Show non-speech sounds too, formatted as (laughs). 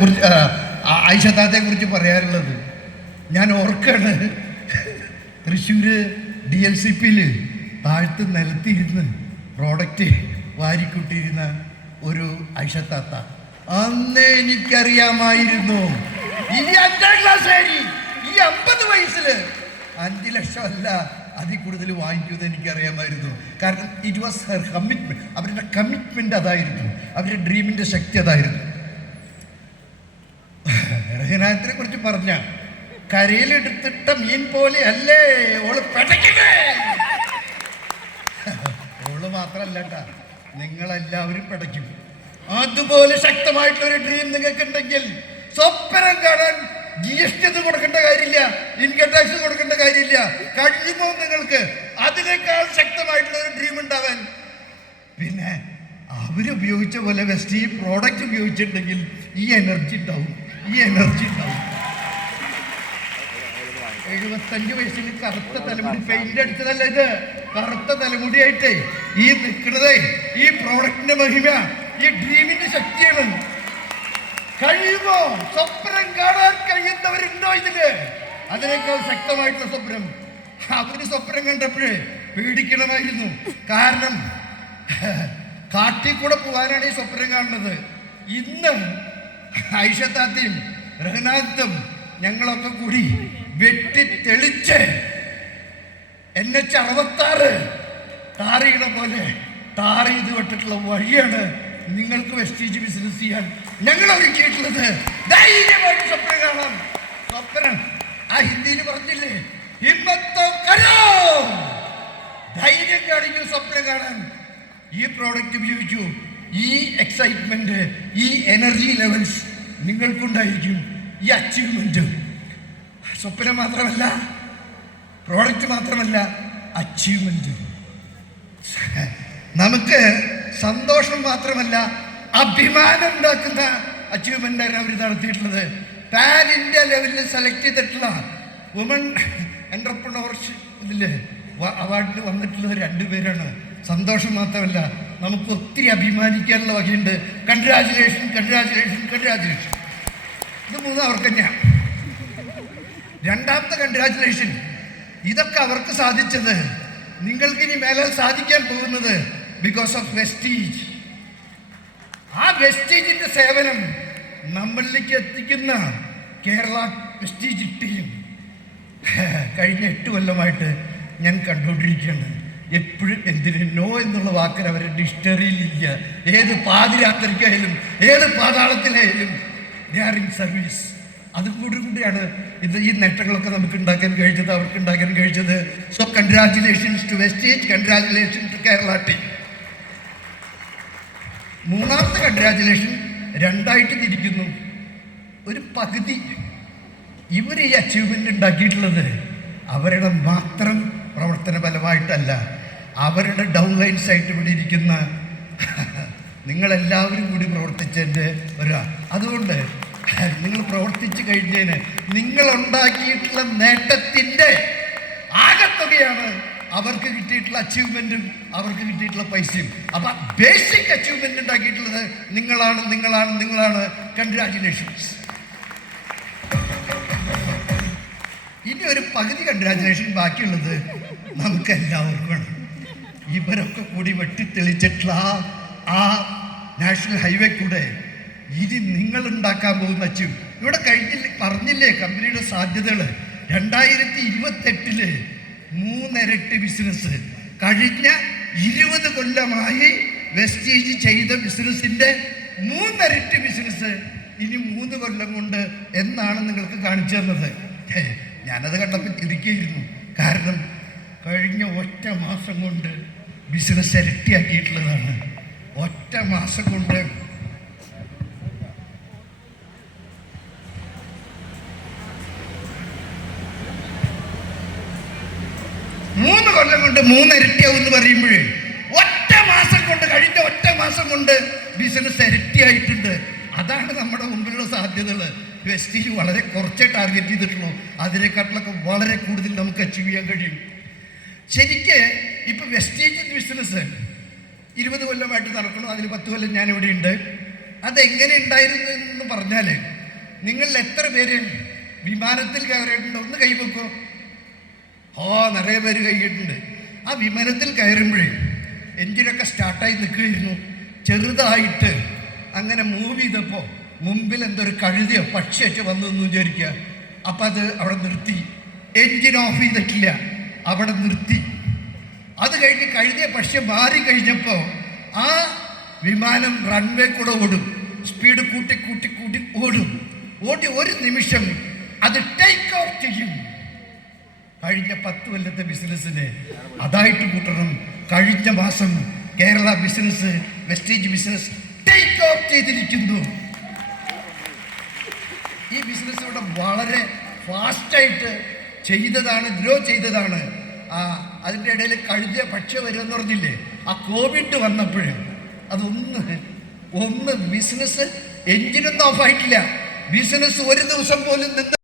കുറിച്ച് ഐഷത്താത്തെ കുറിച്ച് പറയാറുള്ളത് ഞാൻ ഓർക്കാണ്. തൃശ്ശൂര് ഡി എൽ സി പിയിൽ താഴ്ത്ത് നിലത്തിരുന്ന് പ്രോഡക്റ്റ് വാരിക്കൂട്ടിയിരുന്ന ഒരു ഐഷത്താത്ത അന്ന് എനിക്കറിയാമായിരുന്നു. ഈ അഞ്ചാം ക്ലാസ് ഈ അമ്പത് വയസ്സിൽ. അഞ്ച് അല്ല അതിൽ കൂടുതൽ വാങ്ങിക്കുമെന്ന് എനിക്കറിയാമായിരുന്നു. കാരണം ഇറ്റ് വാസ് ഹെർ കമ്മിറ്റ്മെന്റ് അവരുടെ കമ്മിറ്റ്മെന്റ് അതായിരുന്നു. അവരുടെ ഡ്രീമിന്റെ ശക്തി അതായിരുന്നു. റഹനാത്തിനെ കുറിച്ച് പറഞ്ഞ കരയിലെടുത്തിട്ട മീൻ പോലെ അല്ലേ ഓൾ പെടക്കണേ ഓൾ മാത്രല്ല കേട്ടാ നിങ്ങളെല്ലാവരും പിടയ്ക്കും അതുപോലെ ശക്തമായിട്ടുള്ള ഒരു ഡ്രീം നിങ്ങൾക്ക് ഉണ്ടെങ്കിൽ സ്വപ്നം കാണാൻ ജി എസ് ടി ഒന്നും കൊടുക്കേണ്ട കാര്യമില്ല ഇൻകം ടാക്സ് കൊടുക്കേണ്ട കാര്യമില്ല. കഴിയുമോ നിങ്ങൾക്ക് അതിനേക്കാൾ ശക്തമായിട്ടുള്ള ഒരു ഡ്രീം ഉണ്ടാവാൻ. പിന്നെ അവരുപയോഗിച്ച പോലെ വെസ്റ്റ് ഈ പ്രോഡക്റ്റ് ഉപയോഗിച്ചിട്ടുണ്ടെങ്കിൽ ഈ എനർജി ഉണ്ടാവും. ഈ എനർജി ഉണ്ടാവും. എഴുപത്തഞ്ച് വയസ്സിൽ കറുത്ത തലമുടി പെയിന്റ് അടിച്ചതല്ല ഇത്. കറുത്ത തലമുടിയായിട്ട് ഈ നിൽക്കുന്നതേ ഈ പ്രോഡക്റ്റിന്റെ മഹിമ ഈ ഡ്രീമിന്റെ ശക്തിയാണ്. കഴിയുമോ? സ്വപ്നം കാണാൻ കഴിയുന്നവരുണ്ടോ ഇതിൽ? അതിനേക്കാൾ ശക്തമായിട്ടുള്ള സ്വപ്നം. അവർ സ്വപ്നം കണ്ടപ്പോഴേ പേടിക്കണമായിരുന്നു. കാരണം കാട്ടിൽ കൂടെ പോകാനാണ് ഈ സ്വപ്നം കാണുന്നത്. ഇന്ന് ഐഷത്താത്തയും റഹനാത്തും ഞങ്ങളൊക്കെ കൂടി വെട്ടി തെളിച്ച് എൻ എച്ച് അറുപത്താറ് ചെയ്യണ പോലെ ടാർ ചെയ്ത് വിട്ടിട്ടുള്ള വഴിയാണ് നിങ്ങൾക്ക് വെസ്റ്റേജ് ബിസിനസ് ചെയ്യാൻ ഞങ്ങൾ ഒരുക്കിയിട്ടുള്ളത്. ധൈര്യമായിട്ട് സ്വപ്നം കാണാം. സ്വപ്നം. ആ ഹിന്ദിയിൽ പറഞ്ഞില്ലേ? ധൈര്യം കാണിക്കുന്ന സ്വപ്നം കാണാൻ ഈ പ്രോഡക്റ്റ് ഉപയോഗിച്ചു. ഈ എക്സൈറ്റ്മെന്റ് ഈ എനർജി ലെവൽസ് നിങ്ങൾക്കുണ്ടായിരിക്കും ഈ അച്ചീവ്മെന്റ് സ്വപ്നം മാത്രമല്ല പ്രോഡക്റ്റ് മാത്രമല്ല അച്ചീവ്മെന്റ് നമുക്ക് സന്തോഷം മാത്രമല്ല അഭിമാനം ഉണ്ടാക്കുന്ന അച്ചീവ്മെന്റ് ആണ് അവർ നടത്തിയിട്ടുള്ളത്. പാൻ ഇന്ത്യ ലെവലിൽ സെലക്ട് ചെയ്തിട്ടുള്ള വുമൺ എന്റർപ്രണോർഷിപ്പ് ഇതിൽ അവാർഡിൽ വന്നിട്ടുള്ളത് രണ്ടുപേരാണ്. സന്തോഷം മാത്രമല്ല നമുക്ക് ഒത്തിരി അഭിമാനിക്കാനുള്ള വകയുണ്ട്. Congratulation congratulation congratulation. ഇത് മൂന്നും അവർക്ക് തന്നെയാണ് രണ്ടാമത്തെ കൺഗ്രാചുലേഷൻ. ഇതൊക്കെ അവർക്ക് സാധിച്ചത്. നിങ്ങൾക്ക് ഇനി മേലെ സാധിക്കാൻ പോകുന്നത് ബിക്കോസ് ഓഫ് വെസ്റ്റീജ് ആ വെസ്റ്റീജിന്റെ സേവനം നമ്മളിലേക്ക് എത്തിക്കുന്ന കേരള വെസ്റ്റീജ് ടീം (laughs) കഴിഞ്ഞ എട്ട് കൊല്ലമായിട്ട് ഞാൻ കണ്ടുകൊണ്ടിരിക്കുകയാണ്. എപ്പോഴും എന്തിനോ എന്നുള്ള വാക്കിന് അവരുടെ ഡിക്ഷണറിയിലില്ല ഏത് പാതിരാത്രിക്കായാലും ഏത് പാതാളത്തിലായാലും ഇൻ സർവീസ് അതും കൂടി കൂടിയാണ് ഇത് ഈ നേട്ടങ്ങളൊക്കെ നമുക്ക് ഉണ്ടാക്കാൻ കഴിച്ചത് അവർക്ക് ഉണ്ടാക്കാൻ കഴിച്ചത് so congratulations to Vestige congratulation to Kerala team മൂന്നാമത്തെ കൺഗ്രാറ്റുലേഷൻ രണ്ടായിട്ട് തിരിക്കുന്നു. ഒരു പകുതി ഇവർ ഈ അച്ചീവ്മെന്റ് ഉണ്ടാക്കിയിട്ടുള്ളത് അവരുടെ മാത്രം പ്രവർത്തന ഫലമായിട്ടല്ല അവരുടെ ഡൗൺ ലൈൻസ് ആയിട്ട് ഇവിടെ ഇരിക്കുന്ന (laughs) നിങ്ങളെല്ലാവരും കൂടി പ്രവർത്തിച്ചതിന്റെ ഒരാ അതുകൊണ്ട് നിങ്ങൾ പ്രവർത്തിച്ചു കഴിഞ്ഞതിന് നിങ്ങൾ ഉണ്ടാക്കിയിട്ടുള്ള നേട്ടത്തിന്റെ ആകത്തുകയാണ് അവർക്ക് കിട്ടിയിട്ടുള്ള അച്ചീവ്മെന്റും അവർക്ക് കിട്ടിയിട്ടുള്ള പൈസയും. അപ്പം ബേസിക് അച്ചീവ്മെന്റ് ഉണ്ടാക്കിയിട്ടുള്ളത് നിങ്ങളാണ് നിങ്ങളാണ് നിങ്ങളാണ്. കൺഗ്രാറ്റുലേഷൻസ് ഇനി ഒരു പകുതി കൺഗ്രാറ്റുലേഷൻ ബാക്കിയുള്ളത് നമുക്ക് എല്ലാവർക്കുമാണ് ഇവരൊക്കെ കൂടി വെട്ടിത്തെളിച്ചിട്ടുള്ള ആ ആ നാഷണൽ ഹൈവേ കൂടെ ഇനി നിങ്ങൾ ഉണ്ടാക്കാൻ പോകുന്ന അച്ചീവ് ഇവിടെ കഴിഞ്ഞില്ലേ പറഞ്ഞില്ലേ കമ്പനിയുടെ സാധ്യതകൾ രണ്ടായിരത്തി ഇരുപത്തെട്ടിൽ മൂന്നിരട്ടി ബിസിനസ്. കഴിഞ്ഞ ഇരുപത് കൊല്ലമായി വെസ്റ്റേജ് ചെയ്ത ബിസിനസിന്റെ മൂന്നിരട്ടി ബിസിനസ് ഇനി മൂന്ന് കൊല്ലം കൊണ്ട് എന്നാണ് നിങ്ങൾക്ക് കാണിച്ചു തന്നത്? ഞാനത് കണ്ടപ്പോൾ ചിരിക്കുകയായിരുന്നു. കാരണം കഴിഞ്ഞ ഒറ്റ മാസം കൊണ്ട് ബിസിനസ് ഇരട്ടിയാക്കിയിട്ടുള്ളതാണ്. ഒറ്റ മാസം കൊണ്ട് മൂന്ന് കൊല്ലം കൊണ്ട് മൂന്ന് ഇരട്ടിയാവും എന്ന് പറയുമ്പോഴേ ഒറ്റ മാസം കൊണ്ട് കഴിഞ്ഞ ഒറ്റ മാസം കൊണ്ട് ബിസിനസ് ഇരട്ടിയായിട്ടുണ്ട്. അതാണ് നമ്മുടെ മുമ്പിലുള്ള സാധ്യതകൾ വെസ്റ്റീജ് വളരെ കുറച്ചേ ടാർഗറ്റ് ചെയ്തിട്ടുള്ളൂ. അതിനെക്കാട്ടിലൊക്കെ വളരെ കൂടുതൽ നമുക്ക് അച്ചീവ് ചെയ്യാൻ കഴിയും. ശരിക്ക് ഇപ്പൊ ഇന്ത്യൻ ബിസിനസ് ഇരുപത് കൊല്ലമായിട്ട് നടക്കണം അതിൽ പത്ത് കൊല്ലം ഞാൻ ഇവിടെ ഉണ്ട്. അതെങ്ങനെ ഉണ്ടായിരുന്നു എന്ന് പറഞ്ഞാൽ നിങ്ങളിൽ എത്ര പേര് വിമാനത്തിൽ കയറിയിട്ടുണ്ട്? ഒന്ന് കൈവെക്കോ ഓ നിറയെ പേര് കൈയിട്ടുണ്ട്. ആ വിമാനത്തിൽ കയറുമ്പോഴേ എൻജിനൊക്കെ സ്റ്റാർട്ടായി നിൽക്കുകയായിരുന്നു. ചെറുതായിട്ട് അങ്ങനെ മൂവ് ചെയ്തപ്പോൾ മുമ്പിൽ എന്തൊരു കഴുതിയോ പക്ഷിയൊക്കെ വന്നു എന്ന് വിചാരിക്കുക. അപ്പം അത് അവിടെ നിർത്തി. എൻജിൻ ഓഫ് ചെയ്തിട്ടില്ല. അവിടെ നിർത്തി. അത് കഴിഞ്ഞ് കഴിഞ്ഞ പക്ഷെ മാറി കഴിഞ്ഞപ്പോൾ ആ വിമാനം റൺവേ കൂടെ ഓടും. സ്പീഡ് കൂട്ടി കൂട്ടി കൂട്ടി ഓടും. ഓടി ഒരു നിമിഷം അത് ടേക്ക് ഓഫ് ചെയ്യും. കഴിഞ്ഞ പത്ത് കൊല്ലത്തെ ബിസിനസ്സിന് അതായിട്ട് കൂട്ടണം. കഴിഞ്ഞ മാസം Kerala business Vestige business take off ചെയ്തിരിക്കുന്നു. ഈ ബിസിനസ് ഇവിടെ വളരെ ഫാസ്റ്റായിട്ട് ചെയ്തതാണ് ഗ്രോ ചെയ്തതാണ്. ആ അതിന്റെ ഇടയിൽ കഴിഞ്ഞ വരിക വരുമെന്ന് പറഞ്ഞില്ലേ? ആ കോവിഡ് വന്നപ്പോഴും അതൊന്ന് ഒന്ന് ബിസിനസ് എഞ്ചിനൊന്നും ഓഫായിട്ടില്ല ബിസിനസ് ഒരു ദിവസം പോലും നിന്ന്